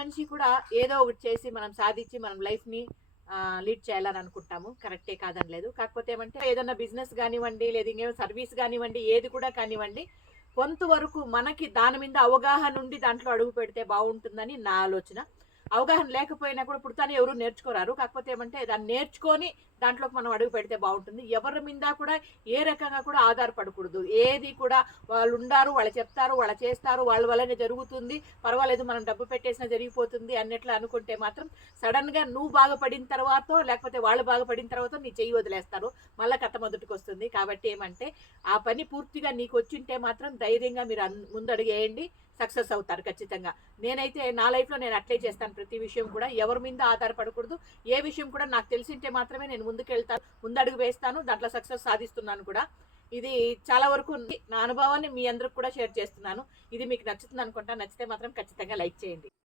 మనిషి కూడా ఏదో ఒకటి చేసి మనం సాధించి మనం లైఫ్ని లీడ్ చేయాలని అనుకుంటాము. కరెక్టే, కాదని లేదు. కాకపోతే ఏమంటే ఏదైనా బిజినెస్ కానివ్వండి, లేదా ఇంకేమో సర్వీస్ కానివ్వండి, ఏది కూడా కానివ్వండి, కొంతవరకు మనకి దాని మీద అవగాహన ఉండి దాంట్లో అడుగు పెడితే బాగుంటుందని నా ఆలోచన. అవగాహన లేకపోయినా కూడా పుడతానే ఎవరు నేర్చుకోరారు. కాకపోతే ఏమంటే దాన్ని నేర్చుకొని దాంట్లోకి మనం అడుగు పెడితే బాగుంటుంది. ఎవరి మీద కూడా ఏ రకంగా కూడా ఆధారపడకూడదు. ఏది కూడా వాళ్ళు ఉండారు, వాళ్ళు చెప్తారు, వాళ్ళు చేస్తారు, వాళ్ళ వల్లనే జరుగుతుంది, పర్వాలేదు మనం డబ్బు పెట్టేసినా జరిగిపోతుంది అన్నట్లు అనుకుంటే మాత్రం సడన్గా నువ్వు బాగుపడిన తర్వాత లేకపోతే వాళ్ళు బాగుపడిన తర్వాత నీ చెయ్యి వదిలేస్తారు, మళ్ళీ కట్ట మొదటికి వస్తుంది. కాబట్టి ఏమంటే ఆ పని పూర్తిగా నీకు వచ్చింటే మాత్రం ధైర్యంగా మీరు ముందడుగు వేయండి, సక్సెస్ అవుతారు ఖచ్చితంగా. నేనైతే నా లైఫ్లో నేను అట్లే చేస్తాను. ప్రతి విషయం కూడా ఎవరి మీద ఆధారపడకూడదు. ఏ విషయం కూడా నాకు తెలిసింటే మాత్రమే నేను ముందుకెళ్తాను, ముందడుగు వేస్తాను, దాంట్లో సక్సెస్ సాధిస్తున్నాను కూడా. ఇది చాలా వరకు నా అనుభవాన్ని మీ అందరికి కూడా షేర్ చేస్తున్నాను. ఇది మీకు నచ్చుతుంది అనుకుంటా. నచ్చితే మాత్రం ఖచ్చితంగా లైక్ చేయండి.